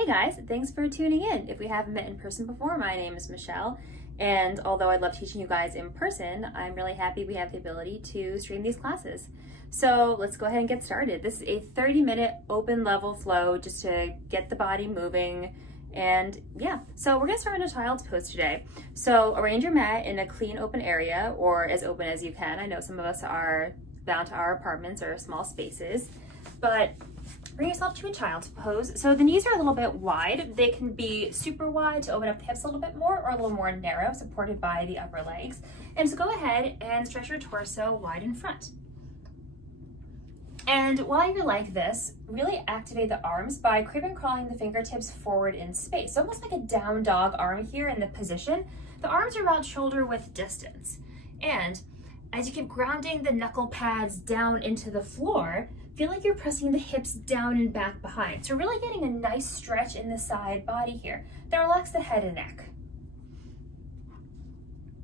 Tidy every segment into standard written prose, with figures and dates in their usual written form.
Hey guys, thanks for tuning in. If we haven't met in person before, my name is Michelle, and although I love teaching you guys in person, I'm really happy we have the ability to stream these classes. So let's go ahead and get started. This is a 30-minute open level flow just to get the body moving. And yeah, so we're gonna start in a child's pose today. So arrange your mat in a clean open area, or as open as you can. I know some of us are bound to our apartments or small spaces, but bring yourself to a child's pose. So the knees are a little bit wide. They can be super wide to open up the hips a little bit more, or a little more narrow, supported by the upper legs. And so go ahead and stretch your torso wide in front. And while you're like this, really activate the arms by crib and crawling the fingertips forward in space. So almost like a down dog arm here in the position. The arms are about shoulder width distance. And as you keep grounding the knuckle pads down into the floor, feel like you're pressing the hips down and back behind. So really getting a nice stretch in the side body here. Then relax the head and neck.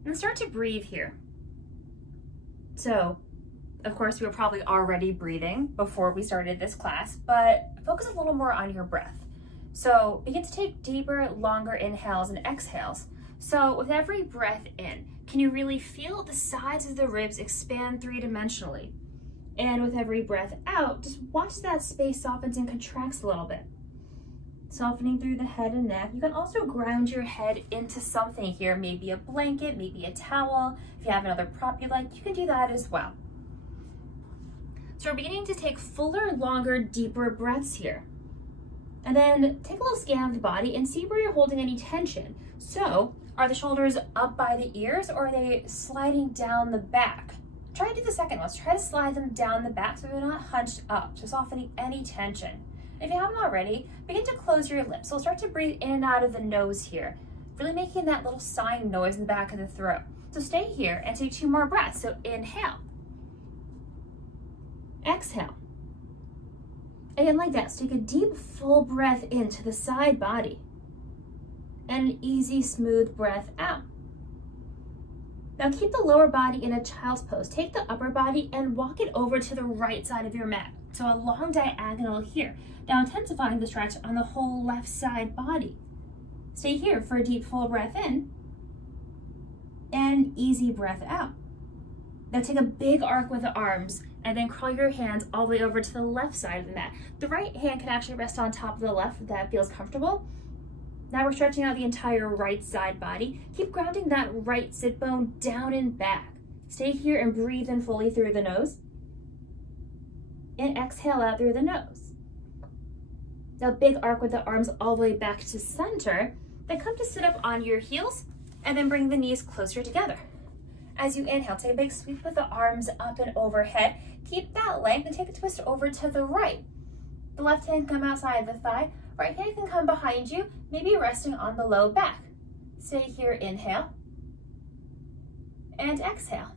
And start to breathe here. So, of course, you were probably already breathing before we started this class, but focus a little more on your breath. So begin to take deeper, longer inhales and exhales. So with every breath in, can you really feel the sides of the ribs expand three-dimensionally? And with every breath out, just watch that space softens and contracts a little bit. Softening through the head and neck. You can also ground your head into something here, maybe a blanket, maybe a towel. If you have another prop you like, you can do that as well. So we're beginning to take fuller, longer, deeper breaths here. And then take a little scan of the body and see where you're holding any tension. So are the shoulders up by the ears, or are they sliding down the back? Try to do the second one. Try to slide them down the back so they're not hunched up, so softening any tension. If you haven't already, begin to close your lips. So start to breathe in and out of the nose here, really making that little sighing noise in the back of the throat. So stay here and take 2 more breaths. So inhale. Exhale. Again, like that. So take a deep, full breath into the side body. And an easy, smooth breath out. Now keep the lower body in a child's pose. Take the upper body and walk it over to the right side of your mat. So a long diagonal here. Now intensifying the stretch on the whole left side body. Stay here for a deep, full breath in. And easy breath out. Now take a big arc with the arms and then crawl your hands all the way over to the left side of the mat. The right hand can actually rest on top of the left if that feels comfortable. Now we're stretching out the entire right side body. Keep grounding that right sit bone down and back. Stay here and breathe in fully through the nose. And exhale out through the nose. Now big arc with the arms all the way back to center. Then come to sit up on your heels and then bring the knees closer together. As you inhale, take a big sweep with the arms up and overhead. Keep that length and take a twist over to the right. The left hand come outside the thigh. Right hand can come behind you, maybe resting on the low back. Stay here, inhale. And exhale.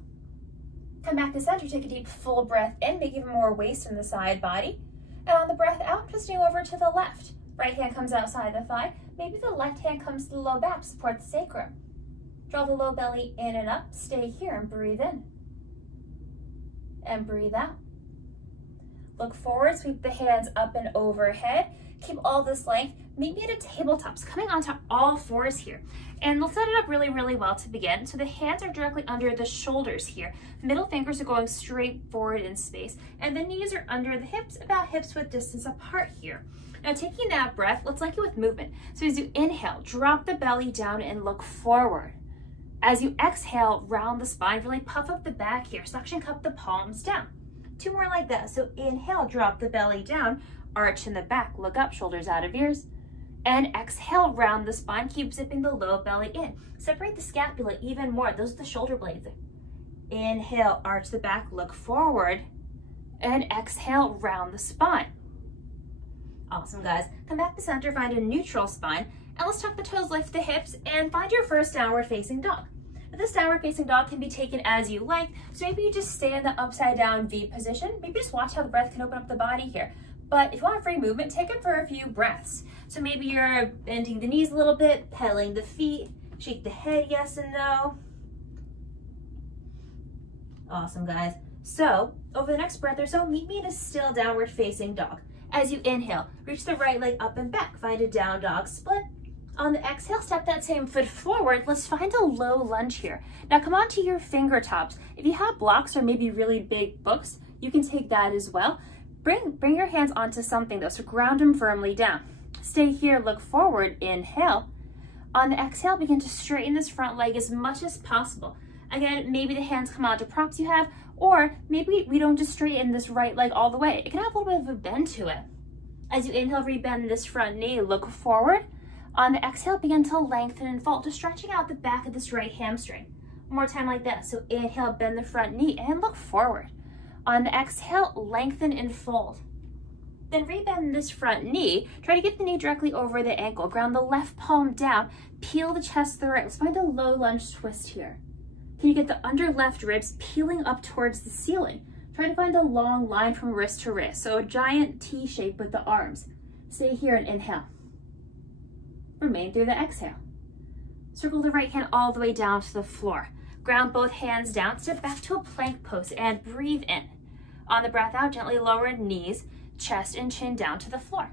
Come back to center, take a deep full breath in, make even more waist in the side body. And on the breath out, twisting over to the left. Right hand comes outside the thigh. Maybe the left hand comes to the low back to support the sacrum. Draw the low belly in and up. Stay here and breathe in. And breathe out. Look forward, sweep the hands up and overhead. Keep all this length. Meet me at a tabletop, so coming onto all fours here. And we'll set it up really, really well to begin. So the hands are directly under the shoulders here. Middle fingers are going straight forward in space. And the knees are under the hips, about hips width distance apart here. Now taking that breath, let's link it with movement. So as you inhale, drop the belly down and look forward. As you exhale, round the spine, really puff up the back here. Suction cup the palms down. 2 more like that. So inhale, drop the belly down, arch in the back, look up, shoulders out of ears. And exhale, round the spine, keep zipping the low belly in. Separate the scapula even more. Those are the shoulder blades. Inhale, arch the back, look forward. And exhale, round the spine. Awesome, guys. Come back to center, find a neutral spine. And let's tuck the toes, lift the hips, and find your first downward facing dog. This downward facing dog can be taken as you like. So maybe you just stay in the upside down V position. Maybe just watch how the breath can open up the body here. But if you want free movement, take it for a few breaths. So maybe you're bending the knees a little bit, pedaling the feet, shake the head yes and no. Awesome, guys. So over the next breath or so, meet me in a still downward facing dog. As you inhale, reach the right leg up and back. Find a down dog split. On the exhale, step that same foot forward. Let's find a low lunge here. Now come onto your fingertips. If you have blocks or maybe really big books, you can take that as well. Bring your hands onto something though, so ground them firmly down. Stay here, look forward, inhale. On the exhale, begin to straighten this front leg as much as possible. Again, maybe the hands come onto props you have, or maybe we don't just straighten this right leg all the way. It can have a little bit of a bend to it. As you inhale, rebend this front knee, look forward. On the exhale, begin to lengthen and fold, just stretching out the back of this right hamstring. One more time like that. So inhale, bend the front knee and look forward. On the exhale, lengthen and fold. Then rebend this front knee. Try to get the knee directly over the ankle. Ground the left palm down. Peel the chest to the right. Let's find a low lunge twist here. Can you get the under left ribs peeling up towards the ceiling? Try to find a long line from wrist to wrist. So a giant T shape with the arms. Stay here and inhale. Remain through the exhale. Circle the right hand all the way down to the floor. Ground both hands down. Step back to a plank pose and breathe in. On the breath out, gently lower knees, chest and chin down to the floor.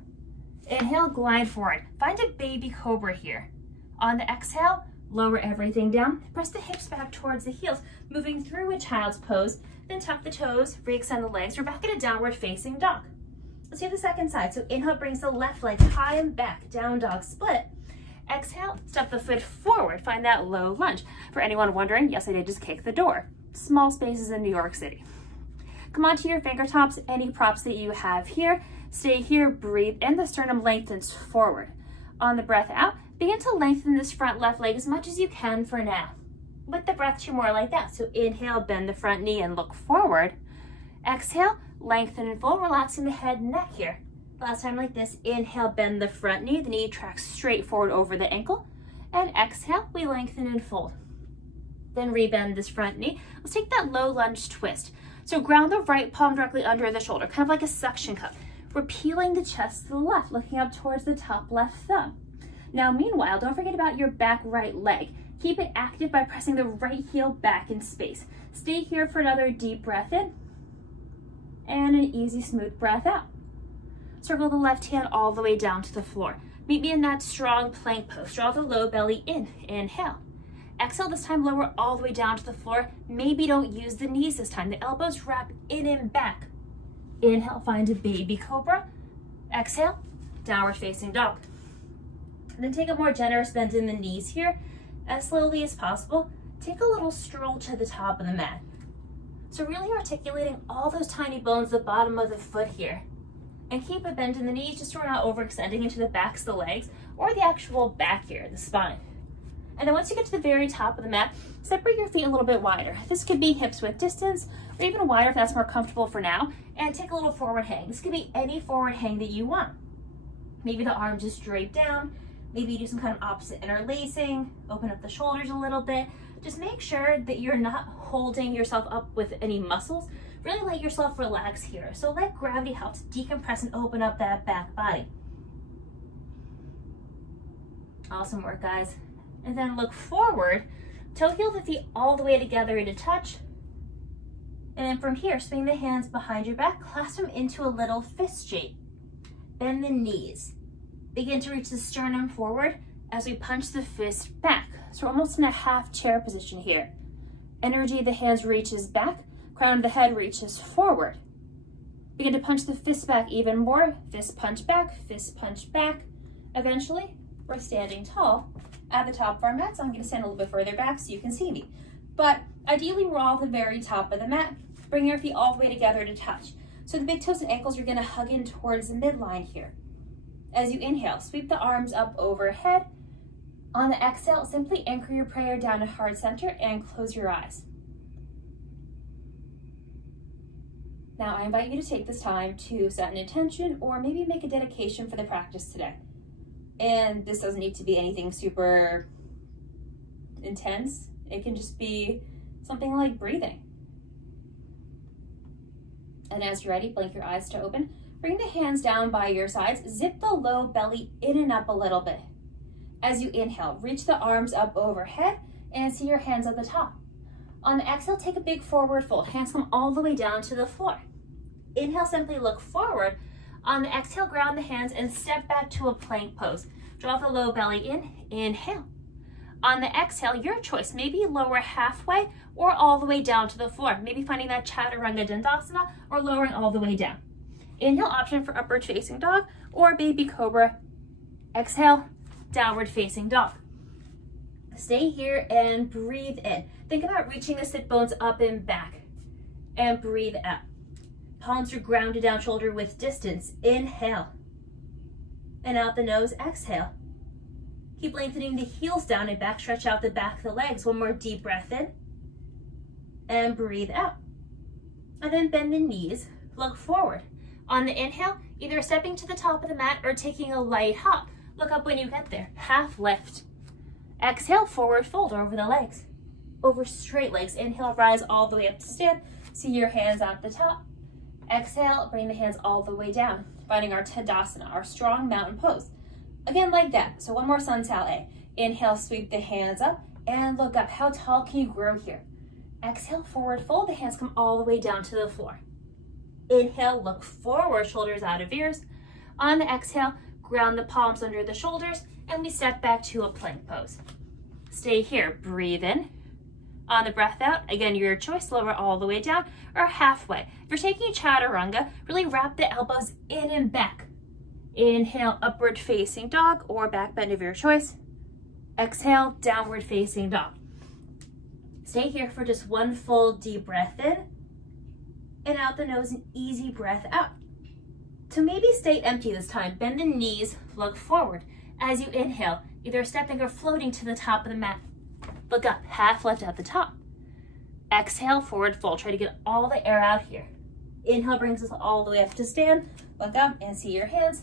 Inhale, glide forward. Find a baby cobra here. On the exhale, lower everything down. Press the hips back towards the heels, moving through a child's pose. Then tuck the toes, re-extend the legs. We're back in a downward facing dog. Let's do the second side. So inhale brings the left leg high and back, down dog split. Exhale, step the foot forward. Find that low lunge. For anyone wondering, yes, I did just kick the door. Small spaces in New York City. Come onto your fingertips, any props that you have here. Stay here, breathe in. The sternum lengthens forward. On the breath out, begin to lengthen this front left leg as much as you can for now. With the breath, 2 more like that. So inhale, bend the front knee and look forward. Exhale, lengthen and fold, relaxing the head and neck here. Last time like this, inhale, bend the front knee. The knee tracks straight forward over the ankle. And exhale, we lengthen and fold. Then rebend this front knee. Let's take that low lunge twist. So ground the right palm directly under the shoulder, kind of like a suction cup. We're peeling the chest to the left, looking up towards the top left thumb. Now, meanwhile, don't forget about your back right leg. Keep it active by pressing the right heel back in space. Stay here for another deep breath in and an easy, smooth breath out. Circle the left hand all the way down to the floor. Meet me in that strong plank pose. Draw the low belly in. Inhale. Exhale, this time lower all the way down to the floor. Maybe don't use the knees this time. The elbows wrap in and back. Inhale, find a baby cobra. Exhale, downward facing dog. And then take a more generous bend in the knees here. As slowly as possible, take a little stroll to the top of the mat. So really articulating all those tiny bones at the bottom of the foot here. And keep a bend in the knees just so we're not overextending into the backs of the legs or the actual back here, the spine. And then once you get to the very top of the mat, separate your feet a little bit wider. This could be hips width distance or even wider if that's more comfortable for now. And take a little forward hang. This could be any forward hang that you want. Maybe the arms just drape down. Maybe you do some kind of opposite interlacing. Open up the shoulders a little bit. Just make sure that you're not holding yourself up with any muscles. Really let yourself relax here. So let gravity help to decompress and open up that back body. Awesome work, guys. And then look forward, toe heel the feet all the way together into touch. And then from here, swing the hands behind your back, clasp them into a little fist shape. Bend the knees. Begin to reach the sternum forward as we punch the fist back. So we're almost in a half chair position here. Energy of the hands reaches back, crown of the head reaches forward. Begin to punch the fist back even more. Fist punch back, fist punch back. Eventually, we're standing tall at the top of our mat, so I'm going to stand a little bit further back so you can see me. But ideally, we're all at the very top of the mat. Bring your feet all the way together to touch. So the big toes and ankles are going to hug in towards the midline here. As you inhale, sweep the arms up overhead. On the exhale, simply anchor your prayer down to heart center and close your eyes. Now, I invite you to take this time to set an intention or maybe make a dedication for the practice today. And this doesn't need to be anything super intense. It can just be something like breathing. And as you're ready, blink your eyes to open. Bring the hands down by your sides. Zip the low belly in and up a little bit. As you inhale, reach the arms up overhead and see your hands at the top. On the exhale, take a big forward fold. Hands come all the way down to the floor. Inhale, simply look forward. On the exhale, ground the hands and step back to a plank pose. Draw the low belly in, inhale. On the exhale, your choice, maybe lower halfway or all the way down to the floor. Maybe finding that Chaturanga Dandasana or lowering all the way down. Inhale, option for upward facing dog or baby cobra. Exhale, downward facing dog. Stay here and breathe in. Think about reaching the sit bones up and back. And breathe out. Palms are grounded down, shoulder width distance. Inhale. And out the nose, exhale. Keep lengthening the heels down and back. Stretch out the back of the legs. One more deep breath in. And breathe out. And then bend the knees. Look forward. On the inhale, either stepping to the top of the mat or taking a light hop. Look up when you get there. Half lift. Exhale, forward fold over the legs. Over straight legs. Inhale, rise all the way up to stand. See your hands at the top. Exhale, bring the hands all the way down. Finding our Tadasana, our strong mountain pose. Again, like that. So one more Sun Sal A. Inhale, sweep the hands up and look up. How tall can you grow here? Exhale, forward fold. The hands come all the way down to the floor. Inhale, look forward, shoulders out of ears. On the exhale, ground the palms under the shoulders and we step back to a plank pose. Stay here, breathe in. On the breath out, again, your choice, lower all the way down or halfway. If you're taking Chaturanga, really wrap the elbows in and back. Inhale, upward facing dog or back bend of your choice. Exhale, downward facing dog. Stay here for just one full deep breath in and out the nose, an easy breath out. So maybe stay empty this time. Bend the knees, look forward. As you inhale, either stepping or floating to the top of the mat. Look up, half lift at the top. Exhale, forward fold. Try to get all the air out here. Inhale brings us all the way up to stand. Look up and see your hands.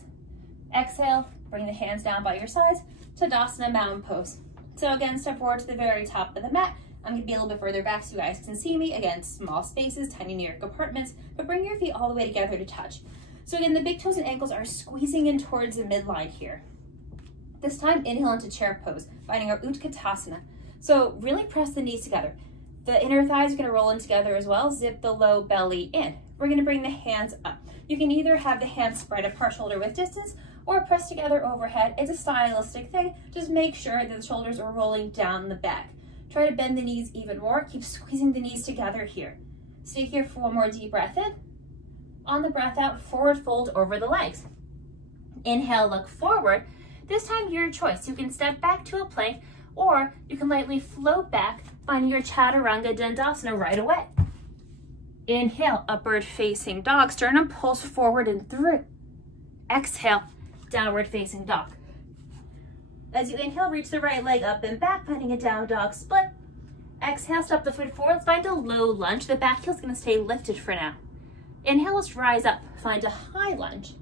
Exhale, bring the hands down by your sides. Tadasana, mountain pose. So again, step forward to the very top of the mat. I'm gonna be a little bit further back so you guys can see me. Again, small spaces, tiny New York compartments, but bring your feet all the way together to touch. So again, the big toes and ankles are squeezing in towards the midline here. This time, inhale into chair pose, finding our Utkatasana. So really press the knees together. The inner thighs are gonna roll in together as well. Zip the low belly in. We're gonna bring the hands up. You can either have the hands spread apart, shoulder width distance, or press together overhead. It's a stylistic thing. Just make sure that the shoulders are rolling down the back. Try to bend the knees even more. Keep squeezing the knees together here. Stay here for one more deep breath in. On the breath out, forward fold over the legs. Inhale, look forward. This time, your choice. You can step back to a plank, or you can lightly float back, finding your Chaturanga Dandasana right away. Inhale, upward facing dog. Sternum pulls forward and through. Exhale, downward facing dog. As you inhale, reach the right leg up and back, finding a down dog split. Exhale, step the foot forward. Let's find a low lunge. The back heel's gonna stay lifted for now. Inhale, let's rise up. Find a high lunge.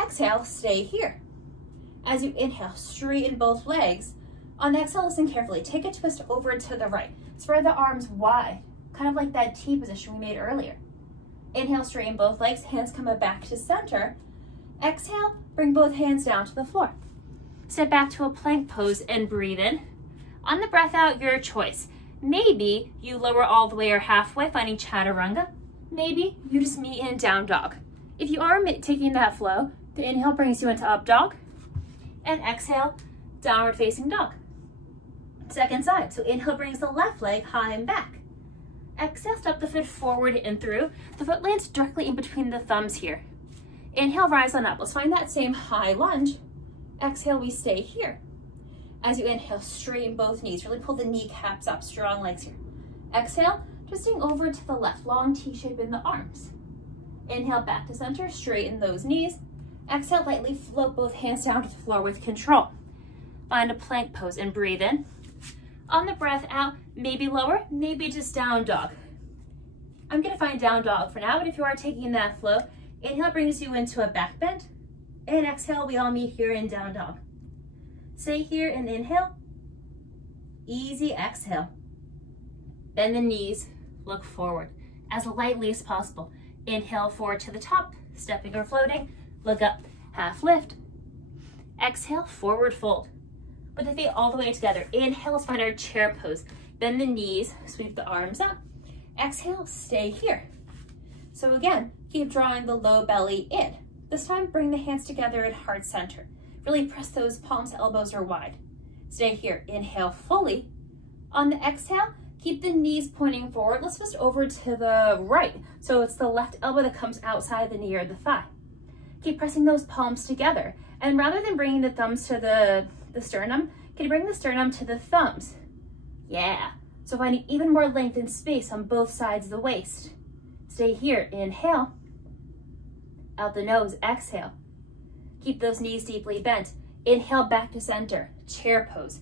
Exhale, stay here. As you inhale, straighten both legs. On the exhale, listen carefully. Take a twist over to the right. Spread the arms wide, kind of like that T position we made earlier. Inhale, straighten both legs. Hands come back to center. Exhale, bring both hands down to the floor. Step back to a plank pose and breathe in. On the breath out, your choice. Maybe you lower all the way or halfway, finding Chaturanga. Maybe you just meet in down dog. If you are taking that flow, the inhale brings you into up dog, and exhale, downward facing dog. Second side, so inhale brings the left leg high and back. Exhale, step the foot forward and through. The foot lands directly in between the thumbs here. Inhale, rise on up. Let's find that same high lunge. Exhale, we stay here. As you inhale, straighten both knees. Really pull the kneecaps up, strong legs here. Exhale, twisting over to the left, long T shape in the arms. Inhale, back to center, straighten those knees. Exhale, lightly float both hands down to the floor with control. Find a plank pose and breathe in. On the breath out, maybe lower, maybe just down dog. I'm gonna find down dog for now, but if you are taking that flow, inhale brings you into a back bend, and exhale, we all meet here in down dog. Stay here and inhale. Easy exhale. Bend the knees, look forward as lightly as possible. Inhale forward to the top, stepping or floating. Look up, half lift. Exhale, forward fold. Put the feet all the way together. Inhale, let's find our chair pose. Bend the knees, sweep the arms up. Exhale, stay here. So again, keep drawing the low belly in. This time, bring the hands together at heart center. Really press those palms, elbows are wide. Stay here. Inhale fully. On the exhale, keep the knees pointing forward. Let's twist over to the right. So it's the left elbow that comes outside the knee or the thigh. Keep pressing those palms together. And rather than bringing the thumbs to the sternum, can you bring the sternum to the thumbs? Yeah. So finding even more length and space on both sides of the waist. Stay here. Inhale. Out the nose. Exhale. Keep those knees deeply bent. Inhale back to center. Chair pose.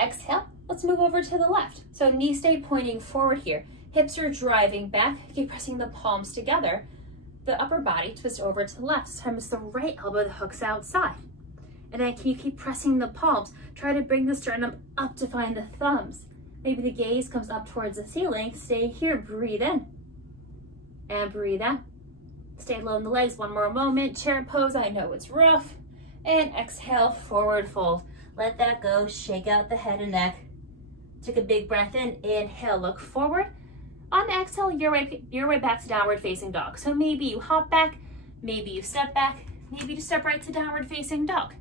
Exhale. Let's move over to the left. So knees stay pointing forward here. Hips are driving back. Keep pressing the palms together. The upper body twist over to the left. This time it's the right elbow that hooks outside. And then can you keep pressing the palms? Try to bring the sternum up to find the thumbs. Maybe the gaze comes up towards the ceiling. Stay here. Breathe in. And breathe out. Stay low in the legs. One more moment. Chair pose. I know it's rough. And exhale. Forward fold. Let that go. Shake out the head and neck. Take a big breath in. Inhale. Look forward. On the exhale, you're right back to downward facing dog. So maybe you hop back, maybe you step back, maybe you step right to downward facing dog.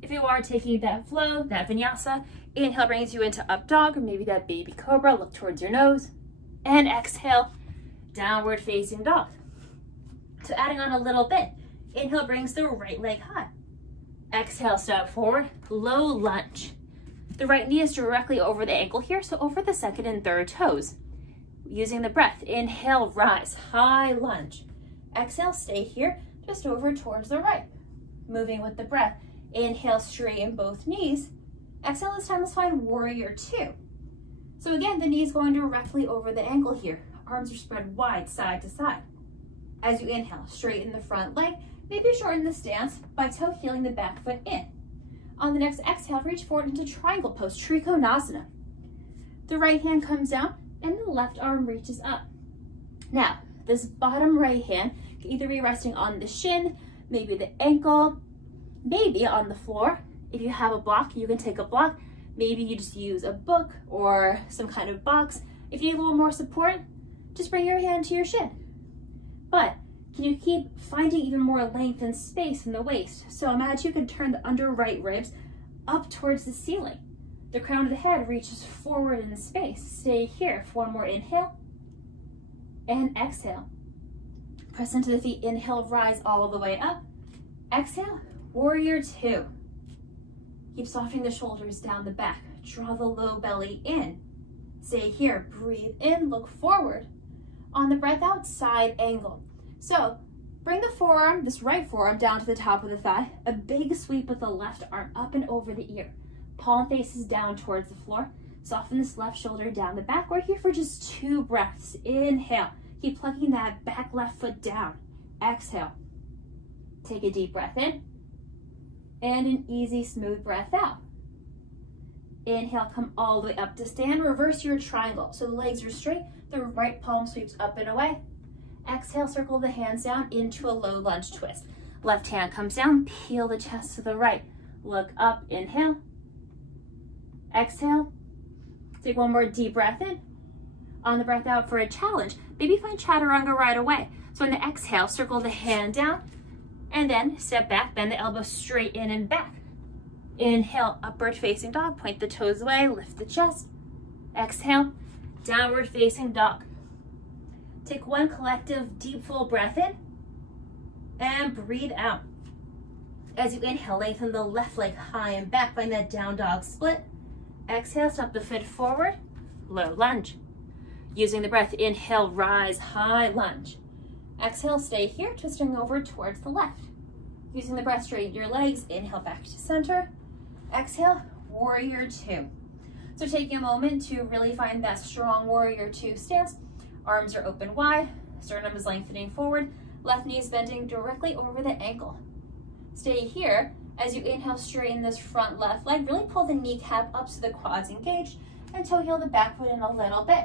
If you are taking that flow, that vinyasa, inhale brings you into up dog, or maybe that baby cobra, look towards your nose. And exhale, downward facing dog. So adding on a little bit, inhale brings the right leg high. Exhale, step forward, low lunge. The right knee is directly over the ankle here, so over the second and third toes. Using the breath, inhale, rise, high lunge. Exhale, stay here, just over towards the right. Moving with the breath, inhale, straighten both knees. Exhale, this time let's find warrior two. So again, the knee's going directly over the ankle here. Arms are spread wide, side to side. As you inhale, straighten the front leg, maybe shorten the stance by toe heeling the back foot in. On the next exhale, reach forward into triangle pose, Trikonasana. The right hand comes down, and the left arm reaches up. Now, this bottom right hand can either be resting on the shin, maybe the ankle, maybe on the floor. If you have a block, you can take a block. Maybe you just use a book or some kind of box. If you need a little more support, just bring your hand to your shin. But can you keep finding even more length and space in the waist? So imagine you can turn the under right ribs up towards the ceiling. The crown of the head reaches forward in space. Stay here for one more inhale and exhale. Press into the feet. Inhale, rise all the way up. Exhale, warrior two. Keep softening the shoulders down the back. Draw the low belly in. Stay here. Breathe in, look forward. On the breath out, side angle. So bring the forearm, this right forearm, down to the top of the thigh. A big sweep with the left arm up and over the ear. Palm faces down towards the floor. Soften this left shoulder down the back. We're here for just 2 breaths. Inhale. Keep plucking that back left foot down. Exhale. Take a deep breath in. And an easy, smooth breath out. Inhale, come all the way up to stand. Reverse your triangle. So the legs are straight. The right palm sweeps up and away. Exhale, circle the hands down into a low lunge twist. Left hand comes down. Peel the chest to the right. Look up. Inhale. Exhale. Take one more deep breath in. On the breath out for a challenge, maybe find chaturanga right away. So on the exhale, circle the hand down and then step back, bend the elbow straight in and back. Inhale, upward facing dog, point the toes away, lift the chest. Exhale, downward facing dog. Take one collective deep full breath in and breathe out. As you inhale, lengthen the left leg high and back, find that down dog split. Exhale, step the foot forward, low lunge. Using the breath, inhale, rise, high lunge. Exhale, stay here, twisting over towards the left. Using the breath, straighten your legs, inhale back to center. Exhale, warrior two. So taking a moment to really find that strong warrior two stance. Arms are open wide, sternum is lengthening forward, left knee is bending directly over the ankle. Stay here. As you inhale, straighten this front left leg. Really pull the kneecap up so the quads engaged and toe heel the back foot in a little bit.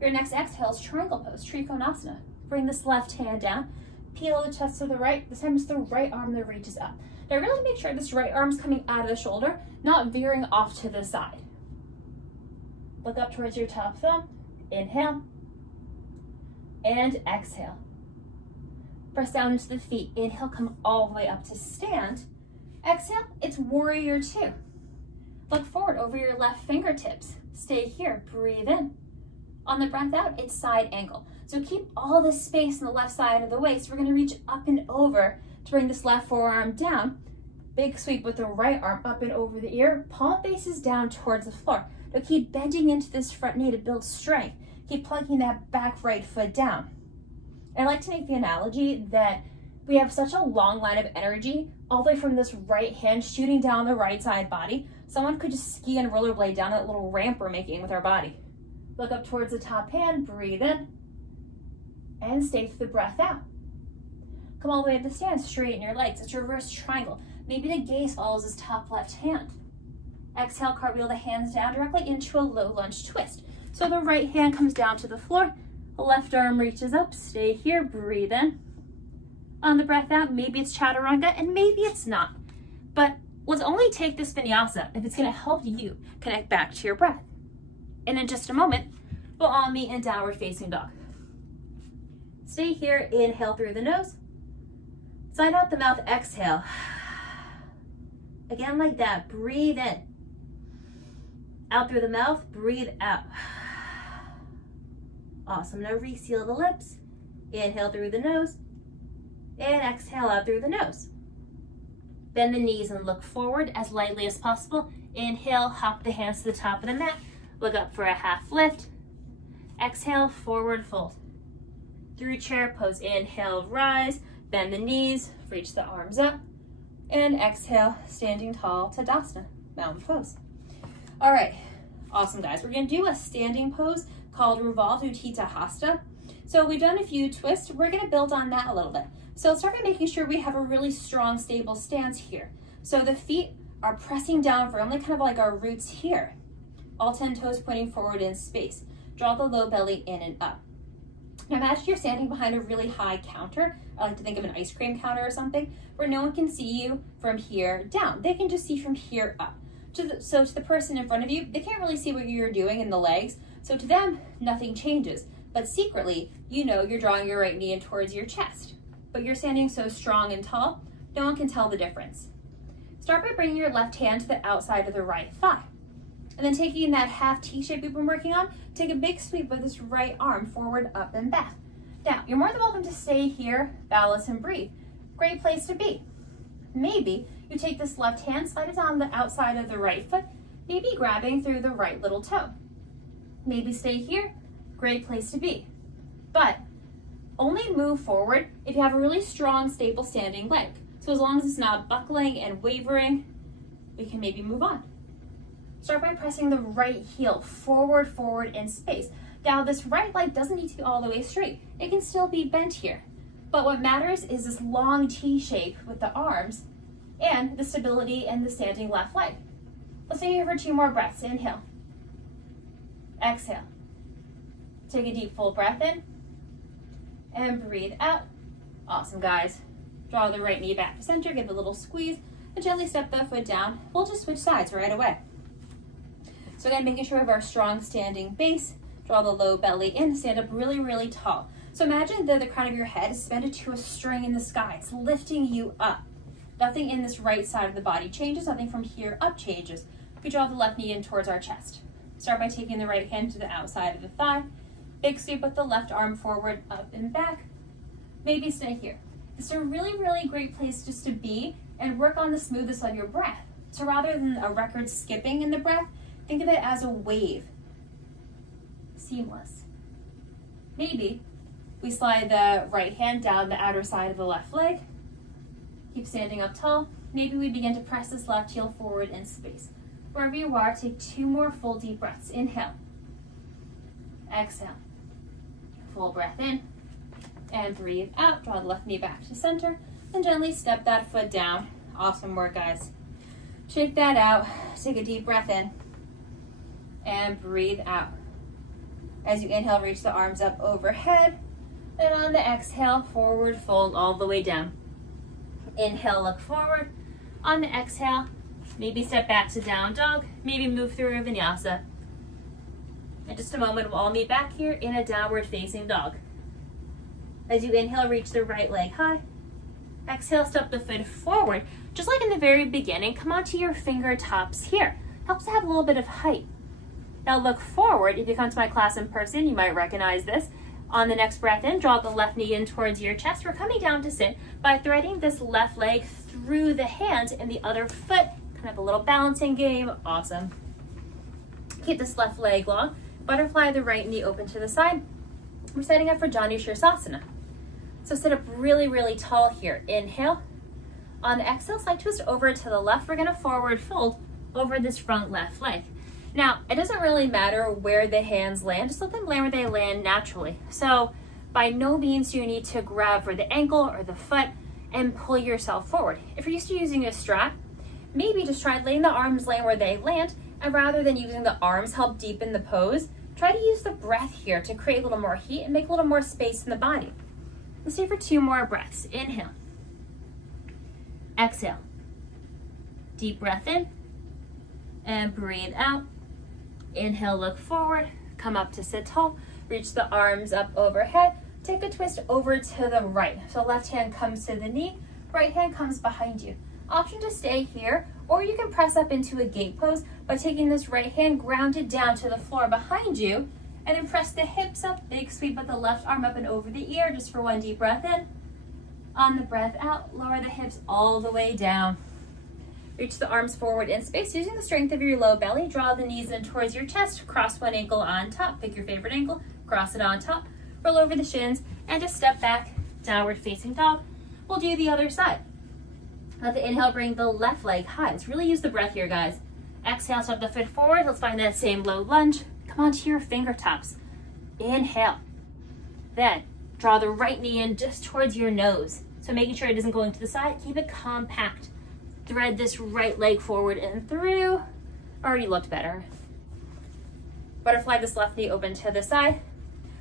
Your next exhale is triangle pose, Trikonasana. Bring this left hand down, peel the chest to the right. This time it's the right arm that reaches up. Now really make sure this right arm's coming out of the shoulder, not veering off to the side. Look up towards your top thumb. Inhale and exhale. Press down into the feet. Inhale, come all the way up to stand. Exhale, it's warrior two. Look forward over your left fingertips. Stay here, breathe in. On the breath out, it's side angle. So keep all this space on the left side of the waist. We're gonna reach up and over to bring this left forearm down. Big sweep with the right arm up and over the ear. Palm faces down towards the floor. Now keep bending into this front knee to build strength. Keep plugging that back right foot down. And I like to make the analogy that we have such a long line of energy all the way from this right hand shooting down the right side body. Someone could just ski and rollerblade down that little ramp we're making with our body. Look up towards the top hand, breathe in, and stay through the breath out. Come all the way up to stand, straighten your legs. It's a reverse triangle. Maybe the gaze follows his top left hand. Exhale, cartwheel the hands down directly into a low lunge twist. So the right hand comes down to the floor, the left arm reaches up, stay here, breathe in. On the breath out, maybe it's chaturanga and maybe it's not. But let's only take this vinyasa if it's gonna help you connect back to your breath. And in just a moment, we'll all meet in downward facing dog. Stay here, inhale through the nose. Side out the mouth, exhale. Again like that, breathe in. Out through the mouth, breathe out. Awesome, now reseal the lips. Inhale through the nose. And exhale out through the nose. Bend the knees and look forward as lightly as possible. Inhale, hop the hands to the top of the mat. Look up for a half lift. Exhale, forward fold. Through chair pose, inhale, rise. Bend the knees, reach the arms up. And exhale, standing tall, Tadasana, mountain pose. All right, awesome guys. We're gonna do a standing pose called Revolve Utthita Hasta. So we've done a few twists. We're gonna build on that a little bit. So let's start by making sure we have a really strong, stable stance here. So the feet are pressing down firmly, kind of like our roots here. All 10 toes pointing forward in space. Draw the low belly in and up. Now imagine you're standing behind a really high counter. I like to think of an ice cream counter or something, where no one can see you from here down. They can just see from here up. So to the person in front of you, they can't really see what you're doing in the legs. So to them, nothing changes. But secretly, you know you're drawing your right knee in towards your chest. But you're standing so strong and tall, no one can tell the difference. Start by bringing your left hand to the outside of the right thigh. And then taking that half T shape we've been working on, take a big sweep with this right arm forward, up, and back. Now, you're more than welcome to stay here, balance, and breathe. Great place to be. Maybe you take this left hand, slide it on the outside of the right foot, maybe grabbing through the right little toe. Maybe stay here, great place to be. But only move forward if you have a really strong, stable standing leg. So as long as it's not buckling and wavering, we can maybe move on. Start by pressing the right heel forward, forward in space. Now this right leg doesn't need to be all the way straight. It can still be bent here. But what matters is this long T shape with the arms and the stability in the standing left leg. Let's stay here for 2 more breaths. Inhale. Exhale. Take a deep full breath in and breathe out. Awesome guys. Draw the right knee back to center, give a little squeeze, and gently step the foot down. We'll just switch sides right away. So again, making sure we have our strong standing base. Draw the low belly in, stand up really, really tall. So imagine that the crown of your head is suspended to a string in the sky. It's lifting you up. Nothing in this right side of the body changes, nothing from here up changes. We draw the left knee in towards our chest. Start by taking the right hand to the outside of the thigh. Big sweep with the left arm forward, up and back. Maybe stay here. It's a really, really great place just to be and work on the smoothness of your breath. So rather than a record skipping in the breath, think of it as a wave. Seamless. Maybe we slide the right hand down the outer side of the left leg. Keep standing up tall. Maybe we begin to press this left heel forward in space. Wherever you are, take 2 more full deep breaths. Inhale. Exhale. Full breath in. And breathe out. Draw the left knee back to center. And gently step that foot down. Awesome work, guys. Shake that out. Take a deep breath in. And breathe out. As you inhale, reach the arms up overhead. And on the exhale, forward fold all the way down. Inhale, look forward. On the exhale, maybe step back to down dog. Maybe move through a vinyasa. In just a moment, we'll all meet back here in a downward facing dog. As you inhale, reach the right leg high. Exhale, step the foot forward. Just like in the very beginning, come onto your fingertips here. Helps to have a little bit of height. Now look forward. If you come to my class in person, you might recognize this. On the next breath in, draw the left knee in towards your chest. We're coming down to sit by threading this left leg through the hand and the other foot. Kind of a little balancing game. Awesome. Keep this left leg long. Butterfly the right knee open to the side. We're setting up for Janu Shirsasana. So sit up really, really tall here. Inhale. On the exhale, side twist over to the left. We're going to forward fold over this front left leg. Now, it doesn't really matter where the hands land, just let them land where they land naturally. So by no means do you need to grab for the ankle or the foot and pull yourself forward. If you're used to using a strap, maybe just try letting the arms land where they land, and rather than using the arms help deepen the pose, try to use the breath here to create a little more heat and make a little more space in the body. Let's stay for 2 more breaths. Inhale. Exhale. Deep breath in and breathe out. Inhale, look forward, come up to sit tall, reach the arms up overhead, take a twist over to the right. So left hand comes to the knee, right hand comes behind you. Option to stay here, or you can press up into a gate pose by taking this right hand grounded down to the floor behind you, and then press the hips up, big sweep with the left arm up and over the ear, just for 1 deep breath in. On the breath out, lower the hips all the way down. Reach the arms forward in space using the strength of your low belly. Draw the knees in towards your chest. Cross one ankle on top. Pick your favorite ankle. Cross it on top. Roll over the shins and just step back. Downward facing dog. We'll do the other side. Let the inhale bring the left leg high. Let's really use the breath here, guys. Exhale, step the foot forward. Let's find that same low lunge. Come onto your fingertips. Inhale. Then draw the right knee in just towards your nose. So making sure it isn't going to the side. Keep it compact. Thread this right leg forward and through. Already looked better. Butterfly this left knee open to the side.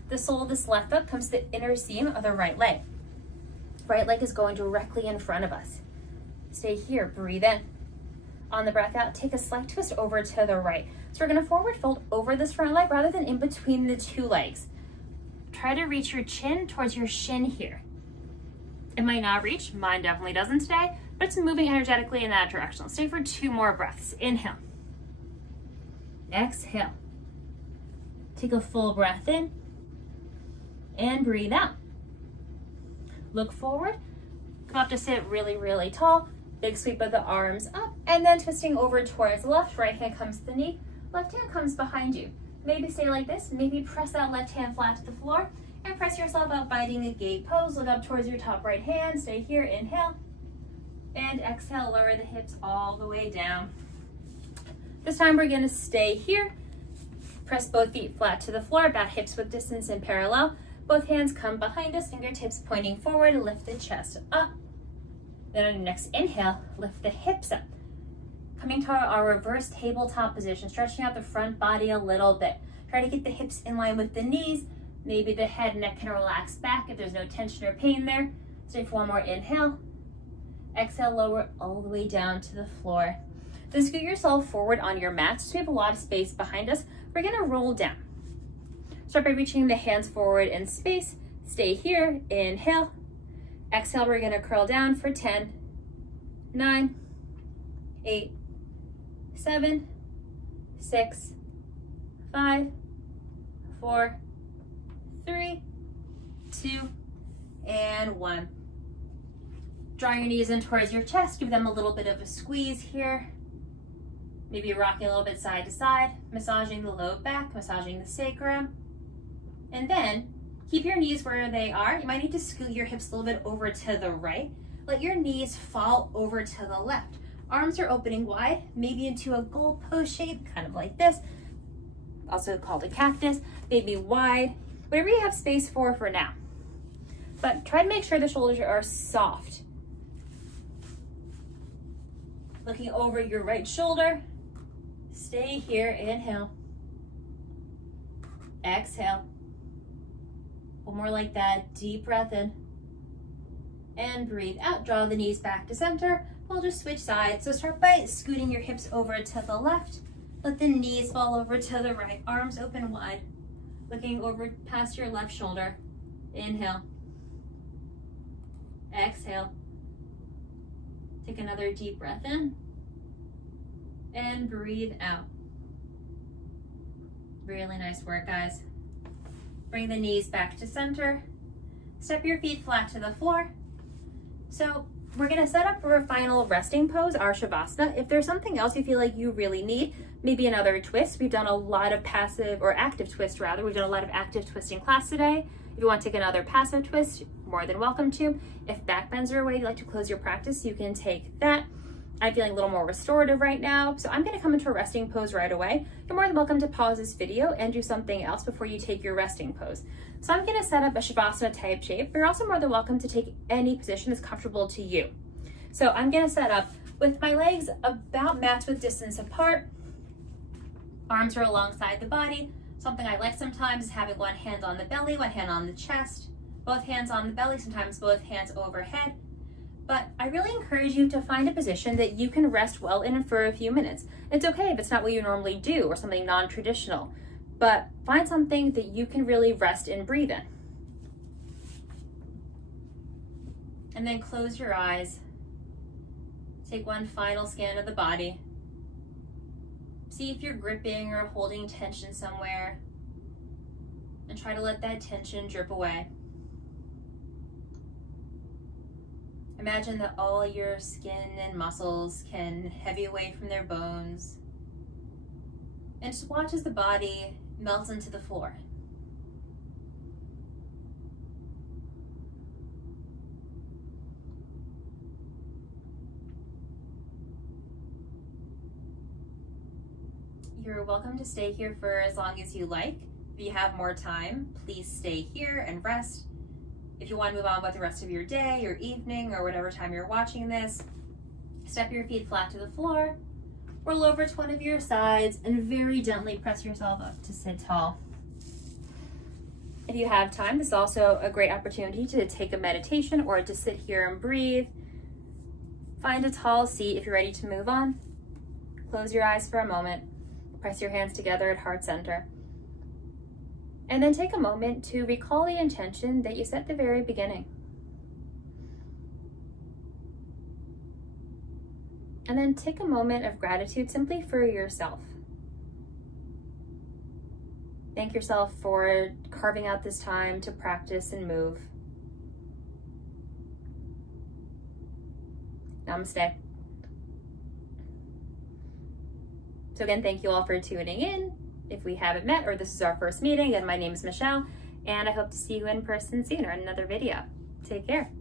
The sole of this left foot comes to the inner seam of the right leg. Right leg is going directly in front of us. Stay here, breathe in. On the breath out, take a slight twist over to the right. So we're gonna forward fold over this front leg rather than in between the 2 legs. Try to reach your chin towards your shin here. It might not reach, mine definitely doesn't today, but it's moving energetically in that direction. Let's stay for 2 more breaths. Inhale. Exhale. Take a full breath in and breathe out. Look forward. Come up to sit really, really tall. Big sweep of the arms up and then twisting over towards the left. Right hand comes to the knee. Left hand comes behind you. Maybe stay like this. Maybe press that left hand flat to the floor and press yourself up, finding a gate pose. Look up towards your top right hand. Stay here. Inhale. And exhale, lower the hips all the way down. This time we're gonna stay here. Press both feet flat to the floor, bat hips with distance in parallel. Both hands come behind us, fingertips pointing forward, lift the chest up. Then on your next inhale, lift the hips up. Coming to our reverse tabletop position, stretching out the front body a little bit. Try to get the hips in line with the knees. Maybe the head and neck can relax back if there's no tension or pain there. Stay for 1 more inhale. Exhale, lower all the way down to the floor. Then scoot yourself forward on your mat. So we have a lot of space behind us. We're gonna roll down. Start by reaching the hands forward in space. Stay here, inhale. Exhale, we're gonna curl down for 10, 9, 8, 7, 6, 5, 4, 3, 2, and 1. Draw your knees in towards your chest, give them a little bit of a squeeze here. Maybe rocking a little bit side to side, massaging the low back, massaging the sacrum. And then keep your knees where they are. You might need to scoot your hips a little bit over to the right. Let your knees fall over to the left. Arms are opening wide, maybe into a goal pose shape, kind of like this. Also called a cactus, maybe wide, whatever you have space for now. But try to make sure the shoulders are soft. Looking over your right shoulder. Stay here, inhale. Exhale. 1 more like that, deep breath in. And breathe out, draw the knees back to center. We'll just switch sides. So start by scooting your hips over to the left. Let the knees fall over to the right, arms open wide. Looking over past your left shoulder. Inhale. Exhale. Take another deep breath in and breathe out. Really nice work, guys. Bring the knees back to center. Step your feet flat to the floor. So we're gonna set up for a final resting pose, our Shavasana. If there's something else you feel like you really need, maybe another twist. We've done a lot of passive, or active twist rather. We've done a lot of active twisting class today. If you want to take another passive twist, more than welcome to. If back bends are a way you'd like to close your practice, you can take that. I'm feeling a little more restorative right now, so I'm gonna come into a resting pose right away. You're more than welcome to pause this video and do something else before you take your resting pose. So I'm gonna set up a Shavasana type shape, but you're also more than welcome to take any position that's comfortable to you. So I'm gonna set up with my legs about matched with distance apart. Arms are alongside the body. Something I like sometimes is having one hand on the belly, one hand on the chest, both hands on the belly, sometimes both hands overhead. But I really encourage you to find a position that you can rest well in for a few minutes. It's okay if it's not what you normally do or something non-traditional, but find something that you can really rest and breathe in. And then close your eyes. Take one final scan of the body. See if you're gripping or holding tension somewhere, and try to let that tension drip away. Imagine that all your skin and muscles can heavy away from their bones, and just watch as the body melts into the floor. You're welcome to stay here for as long as you like. If you have more time, please stay here and rest. If you want to move on with the rest of your day or evening or whatever time you're watching this, step your feet flat to the floor, roll over to one of your sides, and very gently press yourself up to sit tall. If you have time, this is also a great opportunity to take a meditation or to sit here and breathe. Find a tall seat if you're ready to move on. Close your eyes for a moment. Press your hands together at heart center. And then take a moment to recall the intention that you set at the very beginning. And then take a moment of gratitude simply for yourself. Thank yourself for carving out this time to practice and move. Namaste. So again, thank you all for tuning in. If we haven't met or this is our first meeting, then my name is Michelle, and I hope to see you in person soon or in another video. Take care.